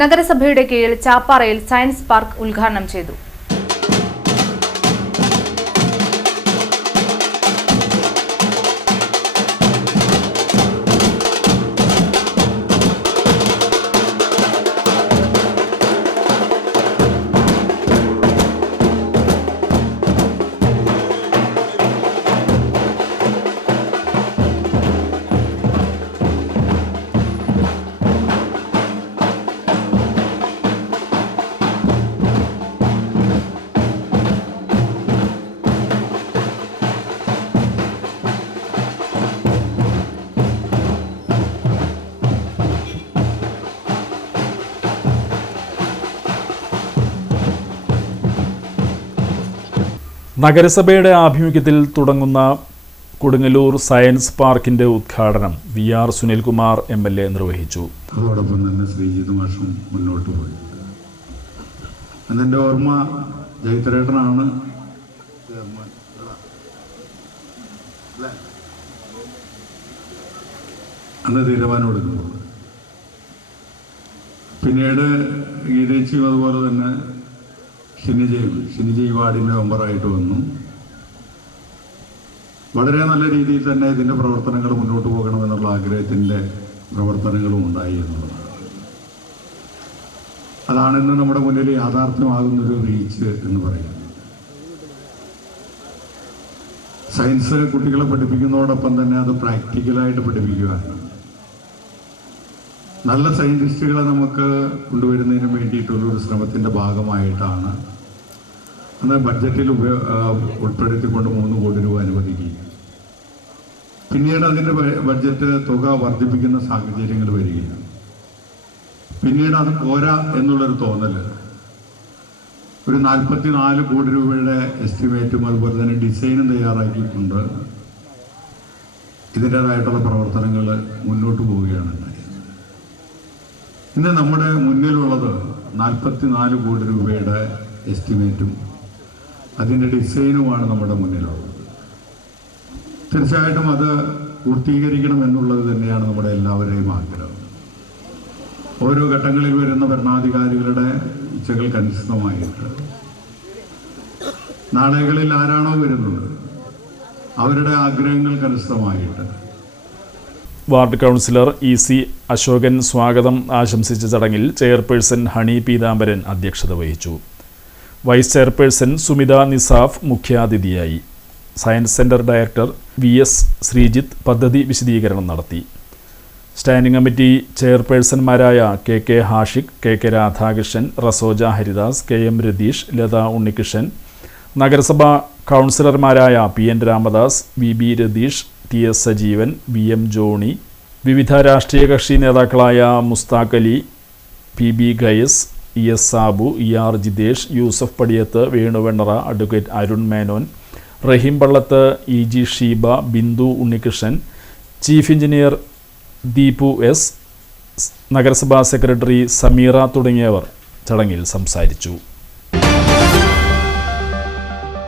നഗരസഭയുടെ കീഴിൽ ചാപ്പാറയിൽ science park ഉദ്ഘാടനം ചെയ്തു. നഗരസഭയുടെ ആഭിമുഖ്യത്തിൽ തുടങ്ങുന്ന കൊടുങ്ങല്ലൂർ സയൻസ് പാർക്കിന്റെ ഉദ്ഘാടനം VR സുനിൽകുമാർ MLA നിർവഹിച്ചു. അതോടൊപ്പം തന്നെ ശ്രീജിത് മാഷും മുന്നോട്ട് പോയി. എന്റെ ഓർമ്മ ജയത്രേട്ടനാണ് അന്ന് തീരുമാനം എടുക്കുന്നത്. പിന്നീട് ഗീതേച്ചിയും അതുപോലെ തന്നെ ഷിനിജയ് വാർഡിൻ്റെ മെമ്പറായിട്ട് വന്നു. വളരെ നല്ല രീതിയിൽ തന്നെ ഇതിൻ്റെ പ്രവർത്തനങ്ങൾ മുന്നോട്ട് പോകണമെന്നുള്ള ആഗ്രഹത്തിൻ്റെ പ്രവർത്തനങ്ങളും ഉണ്ടായി എന്നുള്ളതാണ്. അതാണ് ഇന്ന് നമ്മുടെ മുന്നിൽ യാഥാർത്ഥ്യമാകുന്നൊരു റീച്ച് എന്ന് പറയുന്നത്. സയൻസ് കുട്ടികളെ പഠിപ്പിക്കുന്നതോടൊപ്പം തന്നെ അത് പ്രാക്ടിക്കലായിട്ട് പഠിപ്പിക്കുവാനും നല്ല സയൻറ്റിസ്റ്റുകളെ നമുക്ക് കൊണ്ടുവരുന്നതിന് വേണ്ടിയിട്ടുള്ളൊരു ശ്രമത്തിൻ്റെ ഭാഗമായിട്ടാണ് അന്ന് ബഡ്ജറ്റിൽ ഉൾപ്പെടുത്തിക്കൊണ്ട് 3 കോടി രൂപ അനുവദിക്കുക. പിന്നീട് അതിൻ്റെ ബഡ്ജറ്റ് തുക വർദ്ധിപ്പിക്കുന്ന സാഹചര്യങ്ങൾ വരികയാണ്. പിന്നീട് അത് പോരാ എന്നുള്ളൊരു തോന്നൽ ഒരു 44 കോടി രൂപയുടെ എസ്റ്റിമേറ്റും അതുപോലെ തന്നെ ഡിസൈനും തയ്യാറാക്കിയിട്ടുണ്ട്. ഇതിൻ്റേതായിട്ടുള്ള പ്രവർത്തനങ്ങൾ മുന്നോട്ട് പോവുകയാണ് ഉണ്ടായത്. ഇന്ന് നമ്മുടെ മുന്നിലുള്ളത് 44 കോടി രൂപയുടെ എസ്റ്റിമേറ്റും അതിൻ്റെ ഡിസൈനുമാണ് നമ്മുടെ മുന്നിലുള്ളത്. തീർച്ചയായിട്ടും അത് പൂർത്തീകരിക്കണം എന്നുള്ളത് തന്നെയാണ് നമ്മുടെ എല്ലാവരുടെയും ആഗ്രഹം. ഓരോ ഘട്ടങ്ങളിൽ വരുന്ന ഭരണാധികാരികളുടെ ഇച്ഛകൾക്കനുസൃതമായിട്ട് നാളുകളിൽ ആരാണോ വരുന്നത് അവരുടെ ആഗ്രഹങ്ങൾക്കനുസൃതമായിട്ട് വാർഡ് കൗൺസിലർ EC അശോകൻ സ്വാഗതം ആശംസിച്ച ചടങ്ങിൽ ചെയർപേഴ്സൺ ഹണി പീതാംബരൻ അധ്യക്ഷത വഹിച്ചു. വൈസ് ചെയർപേഴ്സൺ സുമിത നിസാഫ് മുഖ്യാതിഥിയായി. Science centre director VS Sreejith പദ്ധതി വിശദീകരണം നടത്തി. സ്റ്റാൻഡിംഗ് കമ്മിറ്റി ചെയർപേഴ്സൺമാരായ KK Hashiq, KK Radhakrishnan, Rasoja Haridas, KM Ratheesh, Latha Unnikrishnan, നഗരസഭാ കൗൺസിലർമാരായ PN Ramadas, VB Ratheesh, TS Sajeevan, VM Johny, വിവിധ രാഷ്ട്രീയ കക്ഷി നേതാക്കളായ Musthaq Ali, PB Gayas, ES Sabu, ER Jithesh, Yusuf Padiyath, Venuvennara, advocate Arun Menon, Rahim Pallath, EG Sheeba, Bindu Unnikrishnan, chief engineer Deepu S, നഗരസഭാ സെക്രട്ടറി സമീറ തുടങ്ങിയവർ ചടങ്ങിൽ സംസാരിച്ചു.